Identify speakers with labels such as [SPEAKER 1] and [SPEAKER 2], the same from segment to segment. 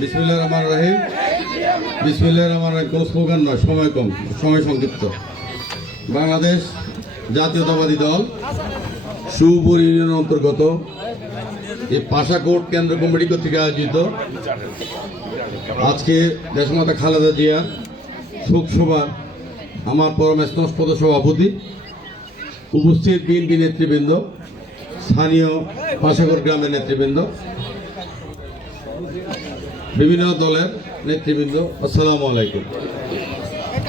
[SPEAKER 1] বিসমিল্লাহ রহমান রাহিম। বিসমিল্লাহ রহমান রাহিম, কোনো নয়, সময় কম, সময় বাংলাদেশ জাতীয়তাবাদী দল, সুপুর ইউনিয়ন অন্তর্গত এই পাশাকোট কেন্দ্র কমিটি কর্তৃক আয়োজিত। আজকে দেশমাতা খালেদা জিয়া শোকসভা আমার পরম স্নস্পদ সভাপতি, উপস্থিত বিএনপি নেতৃবৃন্দ, স্থানীয় পাশাকোট গ্রামের নেতৃবৃন্দ বিভিন্ন দলের নেতৃবৃন্দ, আসসালামু আলাইকুম।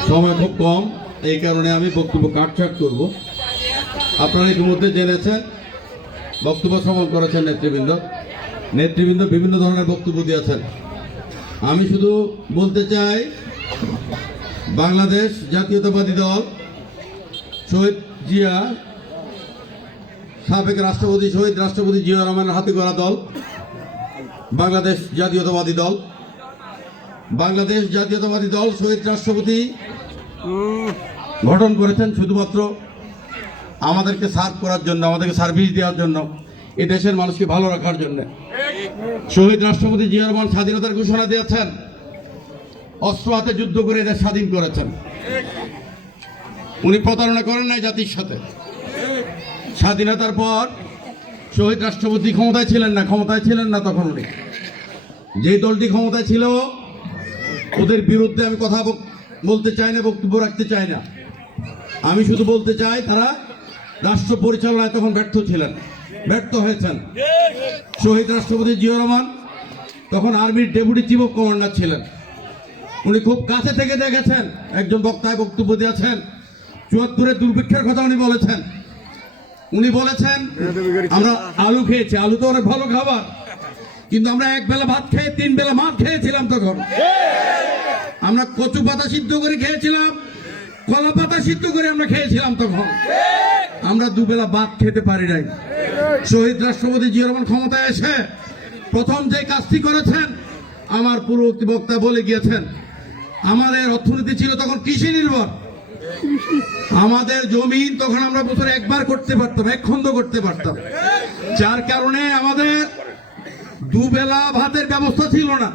[SPEAKER 1] সময় খুব কম, এই কারণে আমি বক্তব্য কাটছাট করব। আপনারা ইতিমধ্যে জেনেছেন, বক্তব্য শ্রবণ করেছেন নেতৃবৃন্দ। নেতৃবৃন্দ বিভিন্ন ধরনের বক্তব্য দিয়েছেন। আমি শুধু বলতে চাই, বাংলাদেশ জাতীয়তাবাদী দল, শহীদ জিয়া, সাবেক রাষ্ট্রপতি, শহীদ রাষ্ট্রপতি জিয়া রহমানের হাতে গড়া দল বাংলাদেশ জাতীয়তাবাদী দল। বাংলাদেশ জাতীয়তাবাদী দল শহীদ রাষ্ট্রপতি গঠন করেছেন শুধুমাত্র আমাদেরকে সার্ভ করার জন্য, আমাদেরকে সার্ভিস দেওয়ার জন্য। এই দেশের মানুষকে ভালো রাখার জন্য। শহীদ রাষ্ট্রপতি জিয়া রহমান স্বাধীনতার ঘোষণা দিয়েছেন। অস্ত্র হাতে যুদ্ধ করে এদের স্বাধীন করেছেন। উনি প্রতারণা করেন নাই জাতির সাথে। স্বাধীনতার পর শহীদ রাষ্ট্রপতি ক্ষমতায় ছিলেন না, ক্ষমতায় ছিলেন না তখন উনি। যে দলটি ক্ষমতায় ছিল, ওদের বিরুদ্ধে আমি কথা বলতে চাই না, বক্তব্য রাখতে চাই না। আমি শুধু বলতে চাই, তারা রাষ্ট্র পরিচালনায় তখন ব্যর্থ ছিলেন, ব্যর্থ হয়েছেন। শহীদ রাষ্ট্রপতি জিয়া রহমান, তখন আর্মির ডেপুটি চিফ অফ কমান্ডার ছিলেন। উনি খুব কাছে থেকে দেখেছেন, একজন বক্তায় বক্তব্য দিয়েছেন। চুয়াত্তরের দুর্ভিক্ষের কথা উনি বলেছেন। উনি বলেছেন, আমরা আলু খেয়েছি, আলু তো অনেক ভালো খাবার। কিন্তু আমরা এক বেলা ভাত খেয়ে, তিন বেলা মাছ খেয়েছিলাম তখন। আমরা কচু পাতা সিদ্ধ করে খেয়েছিলাম, কলা পাতা সিদ্ধ করে আমরা খেয়েছিলাম তখন। আমরা দুবেলা ভাত খেতে পারি নাই। শহীদ রাষ্ট্রপতি জিয়া ক্ষমতায় এসে প্রথম যে কাজটি করেছেন, আমার পূর্ববর্তী বক্তা বলে গিয়েছেন, আমাদের অর্থনীতি ছিল তখন কৃষি নির্ভর। আমাদের জমিন তখন আমরা বছরে একবার করতে পারতাম এক খন্দ করতে পারতাম। যার কারণে আমাদের দুবেলা ভাতের ব্যবস্থা ছিল না।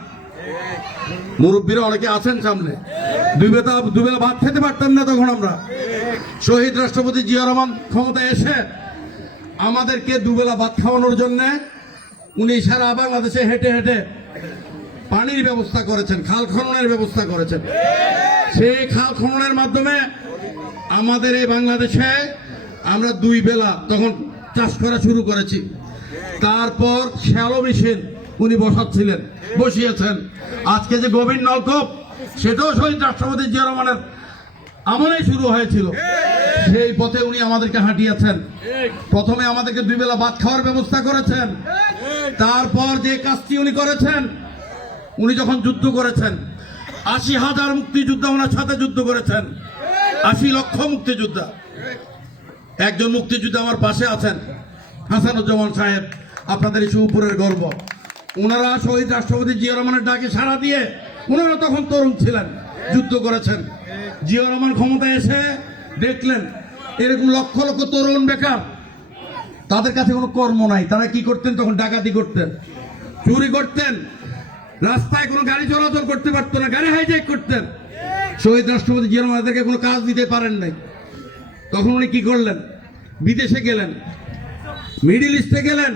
[SPEAKER 1] মুরব্বীরা অনেকে আছেন সামনে। দুই বেলা দুবেলা ভাত খেতে পারতাম না তখন আমরা। শহীদ রাষ্ট্রপতি জিয়া রহমান ক্ষমতায় এসে আমাদেরকে দুবেলা ভাত খাওয়ানোর জন্য উনি সারা বাংলাদেশে হেঁটে হেঁটে পানির ব্যবস্থা করেছেন, খাল খননের ব্যবস্থা করেছেন। সেই খাল খননের মাধ্যমে আমাদের এই বাংলাদেশে আমরা দুই বেলা তখন চাষ করা শুরু করেছি। তারপর শ্যালো মেশিন উনি বসাচ্ছিলেন, বসিয়েছেন। আজকে যে গভীর নলকূপ, সেটাও শহীদ রাষ্ট্রপতি জিয়া রহমানের আমলেই শুরু হয়েছিল। সেই পথে উনি আমাদেরকে হাঁটিয়েছেন। প্রথমে আমাদেরকে দুই বেলা ভাত খাওয়ার ব্যবস্থা করেছেন। তারপর যে কাজটি উনি করেছেন, উনি যখন যুদ্ধ করেছেন, আশি হাজার মুক্তিযোদ্ধা ওনার সাথে যুদ্ধ করেছেন। আশি লক্ষ মুক্তিযোদ্ধা। একজন মুক্তিযোদ্ধা আমার পাশে আছেন, হাসানুজ্জামান সাহেব। আপনাদের এই সুপুরের গর্ব। ওনারা শহীদ রাষ্ট্রপতি জিয়া রহমানের ডাকে সাড়া দিয়ে ওনারা তখন তরুণ ছিলেন, যুদ্ধ করেছেন। জিয়া রহমান ক্ষমতায় এসে দেখলেন, এরকম লক্ষ লক্ষ তরুণ বেকার, তাদের কাছে কোনো কর্ম নাই। তারা কি করতেন? তখন ডাকাতি করতেন, চুরি করতেন, রাস্তায় কোনো গাড়ি চলাচল করতে পারতো না, গাড়ি হাইজ্যাক করতেন। শহীদ রাষ্ট্রপতি জিয়া রহমান কোনো কাজ দিতে পারেন নাই। তখন উনি কি করলেন? বিদেশে গেলেন। মিডিল ইস্টে গেলেন।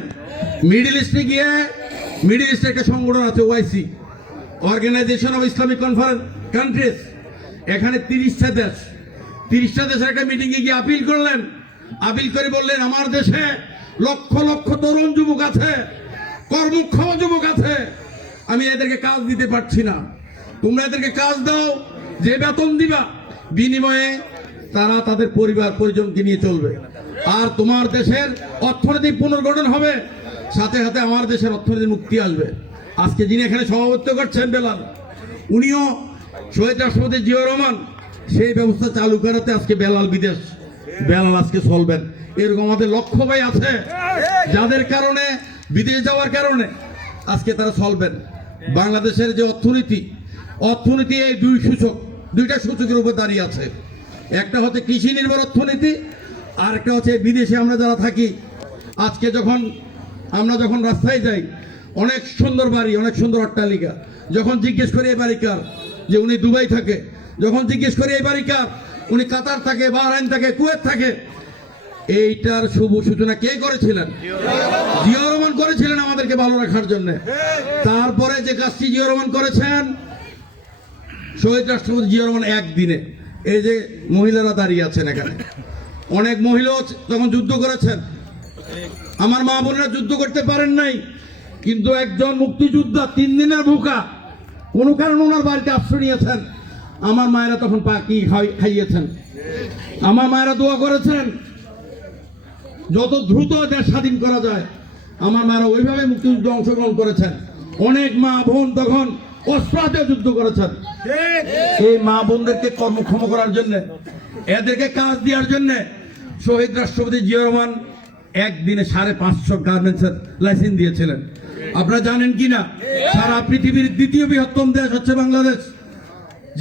[SPEAKER 1] মিডিল ইস্টে গিয়ে মিডিল ইস্টে একটা সংগঠন আছে OIC organisation of Islamic conference countries এখানে তিরিশটা দেশ, তিরিশটা দেশের একটা মিটিংয়ে গিয়ে আপিল করলেন। আপিল করে বললেন, আমার দেশে লক্ষ লক্ষ তরুণ যুবক আছে, কর্মক্ষম যুবক আছে। আমি এদেরকে কাজ দিতে পারছি না। তোমরা এদেরকে কাজ দাও, যে বেতন দিবা, বিনিময়ে তারা তাদের পরিবার পরিজনকে নিয়ে চলবে। আর তোমার দেশের অর্থনৈতিক পুনর্গঠন হবে, সাথে সাথে আমার দেশের অর্থনীতি মুক্তি আসবে। আজকে যিনি এখানে সভাপতিত্ব করছেন বেলাল, উনিও শহীদ রাষ্ট্রপতি জিয়া রহমান, সেই ব্যবস্থা চালু করাতে আজকে বেলাল বিদেশ, বেলাল আজকে চলবেন। এরকম আমাদের লক্ষ্য ভাই আছে, যাদের কারণে, বিদেশ যাওয়ার কারণে আজকে তারা চলবেন। বাংলাদেশের যে অর্থনীতি অর্থনীতি এই দুই সূচক, দুইটা সূচকের উপর দাঁড়িয়ে আছে। একটা হচ্ছে কৃষি নির্ভর অর্থনীতি, আর একটা হচ্ছে বিদেশে আমরা যারা থাকি। আজকে যখন আমরা যখন রাস্তায় যাই, অনেক সুন্দর বাড়ি, অনেক সুন্দর অট্টালিকা। যখন জিজ্ঞেস করি, এই বাড়ি কার? যে উনি দুবাই থাকে। যখন জিজ্ঞেস করি, এই বাড়ি কার? উনি কাতার থাকে, বাহরাইন থাকে, কুয়েত থাকে। এইটার শুভ সূচনা কে করেছিলেন? জিয়া রহমান করেছিলেন আমাদেরকে ভালো রাখার জন্য। তারপরে যে কাজটি জিয়া রহমান করেছেন, শহীদ রাষ্ট্রপতি জিয়া রহমান একদিনে। এই যে মহিলারা দাঁড়িয়ে আছেন এখানে। অনেক মহিলাও তখন যুদ্ধ করেছেন। আমার মা বোনেরা যুদ্ধ করতে পারেন নাই, কিন্তু একজন মুক্তিযোদ্ধা তিন দিনের ভুকা কোনো কারণে ওনার বাড়িতে আশ্রয় নিয়েছেন। আমার মায়েরা তখন পাকি খাই- খাইয়েছেন। আমার মায়েরা দোয়া করেছেন, যত দ্রুত দেশ স্বাধীন করা যায়, আমার মায়েরা ওইভাবে মুক্তিযুদ্ধে অংশগ্রহণ করেছেন। অনেক মা বোন তখন অস্ত্র হাতে যুদ্ধ করেছেন। এই মা বোনদেরকে কর্মক্ষম করার জন্য এদেরকে কাজ দেওয়ার জন্য শহীদ রাষ্ট্রপতি জিয়া রহমান একদিনে সাড়ে পাঁচশো গার্মেন্টসের লাইসেন্স দিয়েছিলেন। আপনারা জানেন কি না সারা পৃথিবীর দ্বিতীয় বৃহত্তম দেশ হচ্ছে বাংলাদেশ।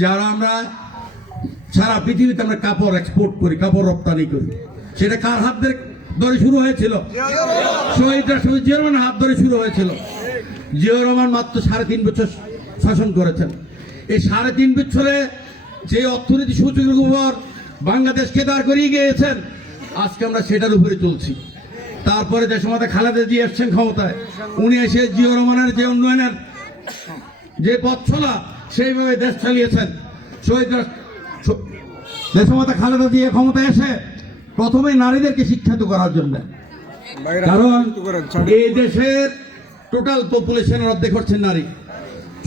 [SPEAKER 1] যারা আমরা সারা পৃথিবীতে আমরা কাপড় এক্সপোর্ট করি কাপড় রপ্তানি করি সেটা কার হাত ধরে ধরে শুরু হয়েছিল? শহীদ রাষ্ট্রপতি জিয়া রহমানের হাত ধরে শুরু হয়েছিল। জিয়া রহমান মাত্র সাড়ে তিন বছর শাসন করেছেন। এই সাড়ে তিন বছরে যে অর্থনীতি সূচকের উপর বাংলাদেশকে দাঁড় করিয়ে গিয়েছেন আজকে আমরা সেটার উপরে চলছি। তারপরে সময় খালেদা জিয়া এসছেন ক্ষমতায় উনি এসে জিয়া রহমানের যে উন্নয়নের যে পথ চলা সেইভাবে দেশ চালিয়েছেন। শহীদ দেশমাতা খালেদা জিয়া ক্ষমতায় এসে প্রথমে নারীদেরকে শিক্ষিত করার জন্য। কারণ এই দেশের টোটাল পপুলেশনের অর্ধেক হচ্ছে নারী।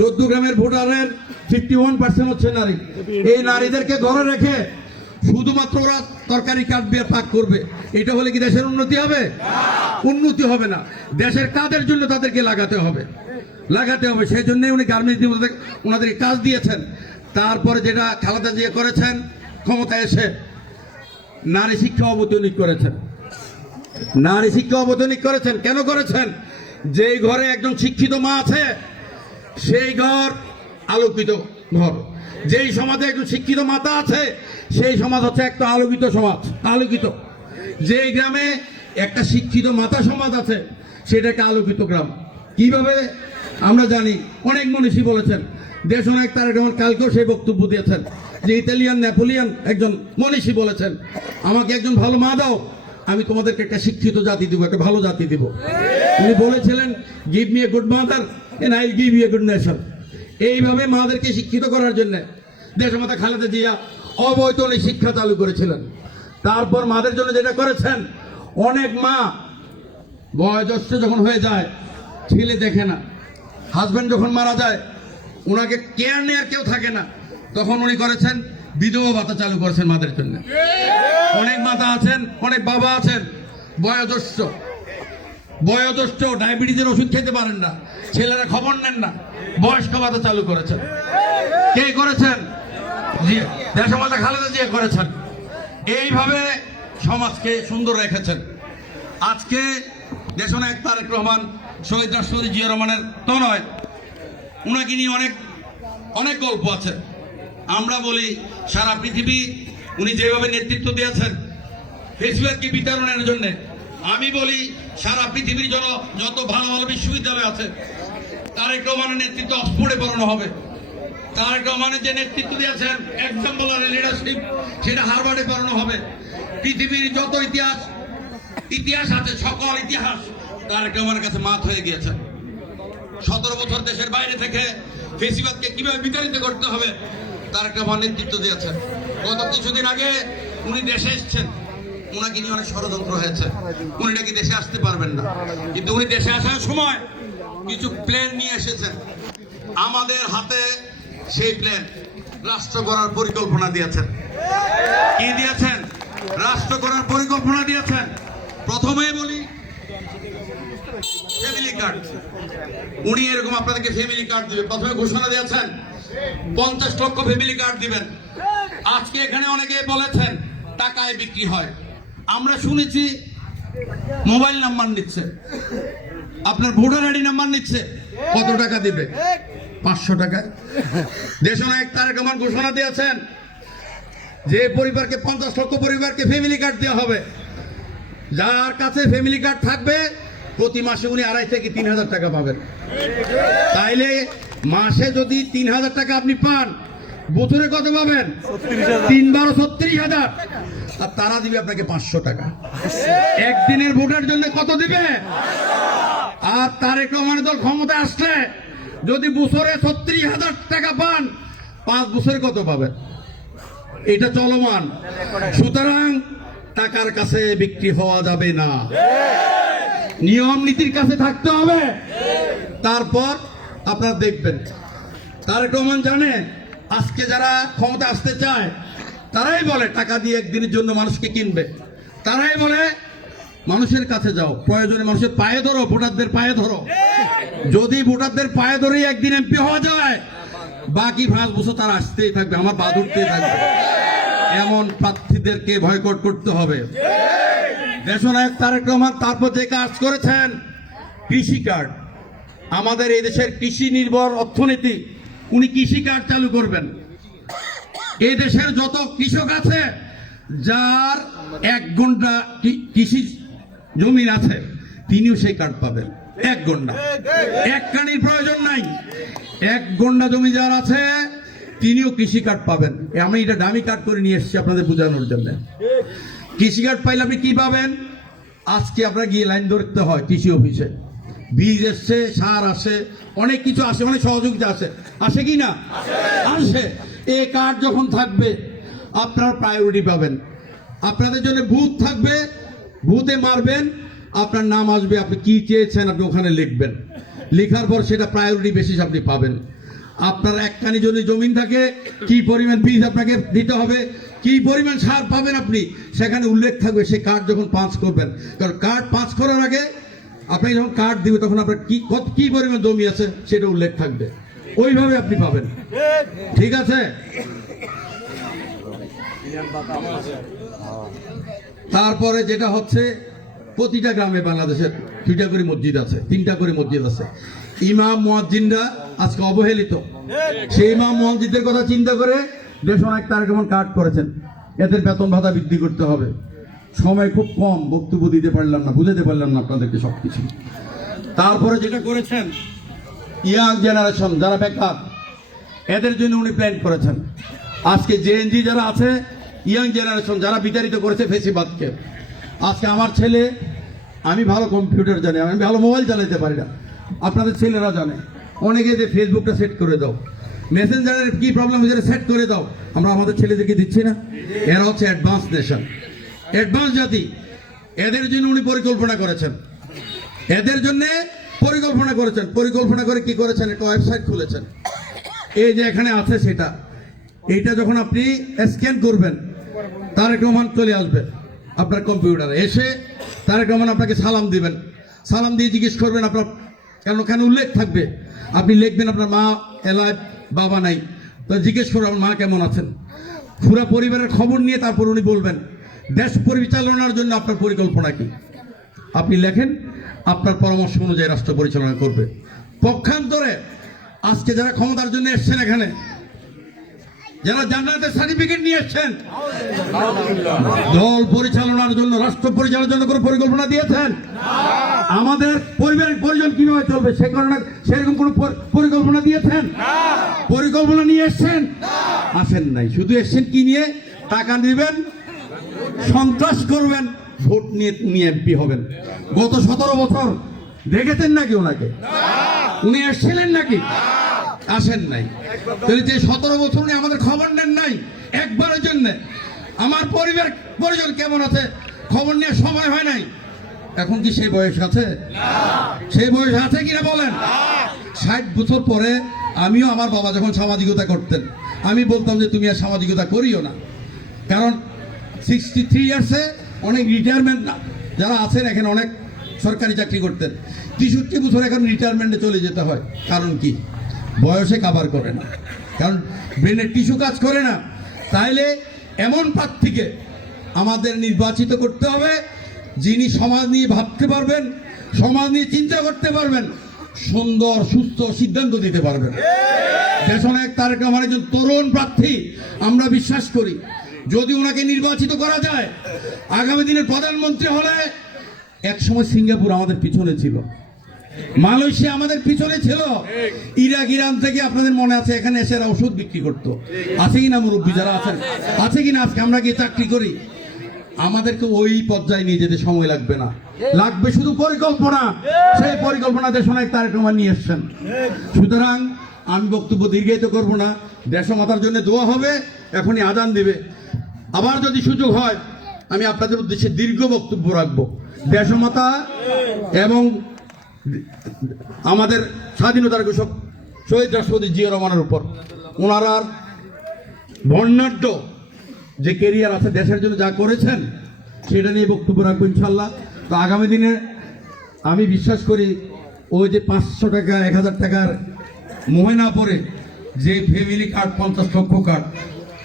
[SPEAKER 1] চোদ্দ গ্রামের ভোটারের ফিফটি ওয়ান পার্সেন্ট হচ্ছে নারী। এই নারীদেরকে ঘরে রেখে শুধুমাত্র ওরা তরকারি কাটবে আর পাক করবে। এটা হলে কি দেশের উন্নতি হবে? উন্নতি হবে না। দেশের কাদের জন্য তাদেরকে লাগাতে হবে? লাগাতে হবে। সেই জন্যই উনি গার্মেন্টস ওনাদেরকে কাজ দিয়েছেন। তারপরে যেটা খালাদা জিয়া করেছেন ক্ষমতায় এসে নারী শিক্ষা অবতরণিক করেছেন। নারী শিক্ষা অবতরণিক করেছেন। কেন করেছেন? যেই ঘরে একজন শিক্ষিত মা আছে সেই ঘর আলোকিত ঘর। যেই সমাজে একটু শিক্ষিত মাতা আছে, সেই সমাজ হচ্ছে একটা আলোকিত সমাজ, আলোকিত। যেই গ্রামে একটা শিক্ষিত মাতা সমাজ আছে, সেটা একটা আলোকিত গ্রাম। কীভাবে? আমরা জানি, অনেক মনীষী বলেছেন দেশ অনেক তারেক রহমান কালকেও সেই বক্তব্য দিয়েছেন, যে ইতালিয়ান নেপোলিয়ান একজন মনীষী বলেছেন, আমাকে একজন ভালো মা দাও, আমি তোমাদেরকে একটা শিক্ষিত জাতি দিব, একটা ভালো জাতি দিব। উনি বলেছিলেন give me a good mother and I give you good nation এইভাবে মাদেরকে শিক্ষিত করার জন্য দেশমাতা খালেদা জিয়া অবৈতনিক শিক্ষা চালু করেছিলেন। তারপর মাদের জন্য যেটা করেছেন, অনেক মা বয়োজ্যেষ্ঠ যখন হয়ে যায়, ছেলে দেখে না। হাজব্যান্ড যখন মারা যায় ওনাকে কেয়ার নেয়ার কেউ থাকে না। তখন উনি করেছেন, বিধবা ভাতা চালু করেছেন মাদের জন্য। অনেক মাতা আছেন, অনেক বাবা আছেন বয়োজ্যেষ্ঠ বয়োজ্যেষ্ঠ ডায়াবেটিসের ওষুধ খেতে পারেন না, ছেলেরা খবর নেন না, বয়স্ক ভাতা চালু করেছেন। কে করেছেন? দেশমাতা খালেদা জিয়া করেছেন। এইভাবে সমাজকে সুন্দর রেখেছেন। আজকে দেশনায়ক তারেক রহমান, শহীদ রাষ্ট্রপতি জিয়া রহমানের তো নয়, উনাকে নিয়ে অনেক অনেক গল্প আছে। আমরা বলি, সারা পৃথিবী উনি যেভাবে নেতৃত্ব দিয়েছেন ফেসবুককে বিতরণের জন্য আমি বলি, সারা পৃথিবীর জন্য যত ভালো ভালো বিশ্ববিদ্যালয় আছে, তারেক রহমানের নেতৃত্ব অক্সফোর্ডে পড়ানো হবে। তারেক রহমানের যে নেতৃত্ব দিয়েছেন, এক্সাম্পলার লিডারশিপ সেটা হারবার্ডে পড়ানো হবে। পৃথিবীর যত ইতিহাস ইতিহাস আছে, সকল ইতিহাস তারেক রহমানের কাছে মাত হয়ে গিয়েছে। সতেরো বছর দেশের বাইরে থেকে ফেসিবাদকে কীভাবে বিতাড়িত করতে হবে, তারেক রহমান নেতৃত্ব দিয়েছেন। গত কিছুদিন আগে উনি দেশে এসেছেন। উনাকে নিয়ে অনেক ষড়যন্ত্র হয়েছে। উনি নাকি দেশে আসতে পারবেন না। কিন্তু উনি দেশে আসার সময় কিছু প্ল্যান নিয়ে এসেছেন। আমাদের হাতে সেই প্ল্যান রাষ্ট্র করার পরিকল্পনা দিয়েছেন। কি দিয়েছেন? রাষ্ট্র করার পরিকল্পনা দিয়েছেন। প্রথমে বলি ফ্যামিলি কার্ড উনি এরকম আপনাদেরকে ফ্যামিলি কার্ড দিবে। প্রথমে ঘোষণা দিয়েছেন, পঞ্চাশ লক্ষ ফ্যামিলি কার্ড দিবেন। আজকে এখানে অনেকে বলেছেন, টাকায় বিক্রি হয়। আমরা শুনেছি মোবাইল নাম্বার নিচ্ছে। আপনার ভোটার আইডি নাম্বার নিচ্ছে। কত টাকা দিবে? পাঁচশো টাকা। দেশ দেশনায়ক তারেক রহমান ঘোষণা দিয়েছেন যে পরিবারকে পঞ্চাশ লক্ষ পরিবারকে ফ্যামিলি কার্ড দেওয়া হবে। যার কাছে ফ্যামিলি কার্ড থাকবে, প্রতি মাসে উনি আড়াই থেকে তিন হাজার টাকা পাবেন। তাইলে মাসে যদি তিন হাজার টাকা আপনি পান, বছরে কত পাবেন? তিন বারো ছত্রিশ হাজার। আর তারা দিবে আপনাকে পাঁচশো টাকা। একদিনের ভোটের জন্য কত দিবে? আর তারেক রহমানের দল ক্ষমতা আসলে যদি বছরে ছত্রিশ হাজার টাকা পান, পাঁচ বছরে কত পাবেন? এটা চলমান। সুতরাং টাকার কাছে বিক্রি হওয়া যাবে না। নিয়ম নীতির কাছে থাকতে হবে। তারপর আপনারা দেখবেন। তারেক রহমান জানে আজকে যারা ক্ষমতা আসতে চায় তারাই বলে, টাকা দিয়ে একদিনের জন্য মানুষকে কিনবে। তারাই বলে, মানুষের কাছে যাও, প্রয়োজনে মানুষের পায়ে ধরো, ভোটারদের পায়ে ধরো। যদি ভোটারদের পায়ে ধরেই একদিন এমপি হওয়া যায়, বাকি পাঁচ বছর তার আসতেই থাকবে, আমার বাদ উঠতেই থাকবে। এমন প্রার্থীদেরকে ভয়কট করতে হবে। দেশনায়ক তারেক রহমান, তারপর যে কাজ করেছেন, কৃষি কার্ড। আমাদের এই দেশের কৃষি নির্ভর অর্থনীতি, উনি কৃষি কার্ড চালু করবেন। এই দেশের যত কৃষক আছে, যার এক ঘণ্টা কৃষি জমিন আছে, তিনিও সেই কার্ড পাবেন। এক গন্ডা এক কানির প্রয়োজন নাই। এক গন্ডা জমি যার আছে, তিনিও কৃষি কার্ড পাবেন। আমি এটা দামি কার্ড করে নিয়ে এসেছি আপনাদের বোঝানোর জন্য। কৃষি কার্ড পাইলে আপনি কি পাবেন? আজকে আপনার গিয়ে লাইন ধরতে হয় কৃষি অফিসে। বীজ এসছে, সার আসে, অনেক কিছু আসে, অনেক সহযোগিতা আসে। আসে কি না? আসে। এ কার্ড যখন থাকবে, আপনারা প্রায়োরিটি পাবেন। আপনাদের জন্য ভূত থাকবে, ভূতে মারবেন, আপনার নাম আসবে, আপনি কি চেয়েছেন আপনি ওখানে লিখবেন। লেখার পর সেটা প্রায়োরিটি বেশি আপনি পাবেন। আপনার একখানি যদি জমিন থাকে, কি পরিমাণ বীজ আপনাকে দিতে হবে, কি পরিমাণ সার পাবেন আপনি, সেখানে উল্লেখ থাকবে, সে কার্ড যখন পাঁচ করবেন। কারণ কার্ড পাঁচ করার আগে আপনি যখন কার্ড দিবে, তখন আপনার কি কত কি পরিমাণ জমি আছে সেটা উল্লেখ থাকবে। ওইভাবে আপনি পাবেন। ঠিক আছে? তারপরে যেটা হচ্ছে, প্রতিটা গ্রামে বাংলাদেশের দুইটা করে মসজিদ আছে, তিনটা করে মসজিদ আছে। ইমাম মুয়াজ্জিনরা আজকে অবহেলিত। সেই ইমাম মুয়াজ্জিনদের কথা চিন্তা করে দেশ অনেক তারা কেমন কাট করেছেন। এদের বেতন ভাতা বৃদ্ধি করতে হবে। সময় খুব কম, বক্তব্য দিতে পারলাম না, বুঝাতে পারলাম না আপনাদেরকে সবকিছু। তারপরে যেটা করেছেন, ইয়াং জেনারেশন যারা বেকার, এদের জন্য উনি প্ল্যান করেছেন। আজকে জেএনজি যারা আছে, ইয়াং জেনারেশন যারা বিতাড়িত করেছে ফেসিবাদকে। আজকে আমার ছেলে, আমি ভালো কম্পিউটার জানি, আমি ভালো মোবাইল চালাতে পারি না। আপনাদের ছেলেরা জানে। অনেকে যে ফেসবুকটা সেট করে দাও। মেসেঞ্জারের কি প্রবলেম হয়েছে সেট করে দাও। আমরা আমাদের ছেলেদেরকে দিচ্ছি না। এরা হচ্ছে অ্যাডভান্স নেশন অ্যাডভান্স জাতি। এদের জন্য উনি পরিকল্পনা করেছেন। এদের জন্য পরিকল্পনা করেছেন। পরিকল্পনা করে কি করেছেন? একটা ওয়েবসাইট খুলেছেন। এই যে এখানে আছে সেটা। এইটা যখন আপনি স্ক্যান করবেন, তারেক রহমান চলে আসবে আপনার কম্পিউটারে এসে তারেক রহমান আপনাকে সালাম দিবেন। সালাম দিয়ে জিজ্ঞেস করবেন আপনার কেন কেন উল্লেখ থাকবে? আপনি লিখবেন, আপনার মা এলায় বাবা নাই। তো জিজ্ঞেস করবেন মা কেমন আছেন? পুরা পরিবারের খবর নিয়ে তারপর উনি বলবেন দেশ পরিচালনার জন্য আপনার পরিকল্পনা কি? আপনি লেখেন, আপনার পরামর্শ অনুযায়ী রাষ্ট্র পরিচালনা করবে। পক্ষান্তরে আজকে যারা ক্ষমতার জন্য এসছেন এখানে, যারা জান্নাতের সার্টিফিকেট নিয়ে এসছেন, দল পরিচালনার জন্য, রাষ্ট্র পরিচালনার জন্য কোনো পরিকল্পনা দিয়েছেন? আমাদের পরিবারের পরিজন কীভাবে চলবে? সে কারণে সেরকম কোনো পরিকল্পনা দিয়েছেন? পরিকল্পনা নিয়ে এসছেন? আসেন নাই। শুধু এসছেন কি নিয়ে? টাকা দিবেন সন্ত্রাস করবেন, ভোট নিয়ে নিয়ে এমপি হবেন। গত সতেরো বছর দেখেছেন নাকি ওনাকে? উনি এসেছিলেন নাকি? আসেন নাই। তাহলে যে সতেরো বছর উনি আমাদের খবর নেন নাই, একবারের জন্য। আমার পরিবার, পরিজন কেমন আছে? খবর নিয়ে সময় হয় নাই। এখন কি সেই বয়স আছে? সেই বয়স আছে কিনা বলেন? ষাট বছর পরে আমিও আমার বাবা যখন সামাজিকতা করতেন, আমি বলতাম যে তুমি আর সামাজিকতা করিও না। কারণ সিক্সটি থ্রি ইয়ার্সে অনেক রিটায়ারমেন্ট না যারা আছেন এখানে অনেক সরকারি চাকরি করতেন। তেষট্টি বছর এখন রিটায়ারমেন্টে চলে যেতে হয়। কারণ কি? বয়সে কাবার করে না। কারণ ব্রেনের টিস্যু কাজ করে না। তাইলে এমন প্রার্থীকে আমাদের নির্বাচিত করতে হবে যিনি সমাজ নিয়ে ভাবতে পারবেন সমাজ নিয়ে চিন্তা করতে পারবেন সুন্দর সুস্থ সিদ্ধান্ত দিতে পারবেন। দেশনায়ক তারেক রহমান একজন তরুণ প্রার্থী। আমরা বিশ্বাস করি যদি ওনাকে নির্বাচিত করা যায়, আগামী দিনের প্রধানমন্ত্রী হলে এক সময় সিঙ্গাপুর আমাদের পিছনে ছিল। মালয়েশিয়া আমাদের পিছনে ছিল। ইরাক, ইরান থেকে আপনাদের মনে আছে, এখানে এসে ওষুধ বিক্রি করতো। আছে কিনা মুরব্বী যারা আছেন? আছে কিনা? আজকে আমরা গিয়ে চাকরি করি। আমাদেরকে ওই পর্যায়ে নিয়ে যেতে সময় লাগবে না। লাগবে শুধু পরিকল্পনা। সেই পরিকল্পনা দেশনায়ক তারেক রহমান নিয়ে এসছেন। সুতরাং আমি বক্তব্য দীর্ঘায়িত করব না। দেশমাতার জন্য দোয়া হবে। এখনই আদান দিবে। আবার যদি সুযোগ হয়, আমি আপনাদের উদ্দেশ্যে দীর্ঘ বক্তব্য রাখব। দেশমাতা এবং আমাদের স্বাধীনতার ঘোষক শহীদ রাষ্ট্রপতি জিয়া রহমানের উপর। ওনারা বর্ণাঢ্য যে কেরিয়ার আছে, দেশের জন্য যা করেছেন, সেটা নিয়ে বক্তব্য রাখব ইনশাল্লাহ। তো আগামী দিনে আমি বিশ্বাস করি, ওই যে পাঁচশো টাকা, এক হাজার টাকার মোহে না পড়ে যে ফ্যামিলি কার্ড পঞ্চাশ লক্ষ কার্ড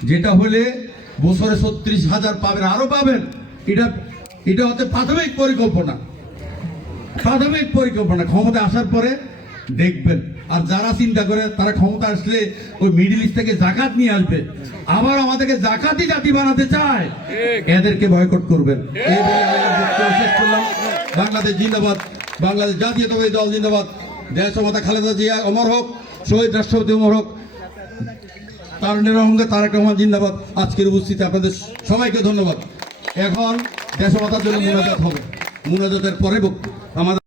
[SPEAKER 1] যেটা হলে বছরে ছত্রিশ হাজার পাবেন আরও পাবেন। এটা এটা হচ্ছে প্রাথমিক পরিকল্পনা। প্রাথমিক পরিকল্পনা ক্ষমতা আসার পরে দেখবেন। আর যারা চিন্তা করে তারা ক্ষমতা আসলে ওই মিডিল ইস্ট থেকে জাকাত নিয়ে আসবে। আবার আমাদেরকে জাকাতি জাতি বানাতে চায়। এদেরকে বয়কট করবেন। এই শেষ করলাম। বাংলাদেশ জিন্দাবাদ বাংলাদেশ জাতীয়তাবাদী দল জিন্দাবাদ। দেশ মাতা খালেদা জিয়া অমর হোক শহীদ রাষ্ট্রপতি অমর হোক। তারুণের অঙ্গে তারেক রহমান জিন্দাবাদ আজকের উপস্থিতি আপনাদের সবাইকে ধন্যবাদ। এখন দেশমাতার জন্য মোনাজাত হবে। মোনাজাতের পরে বক্তব্য। আমাদের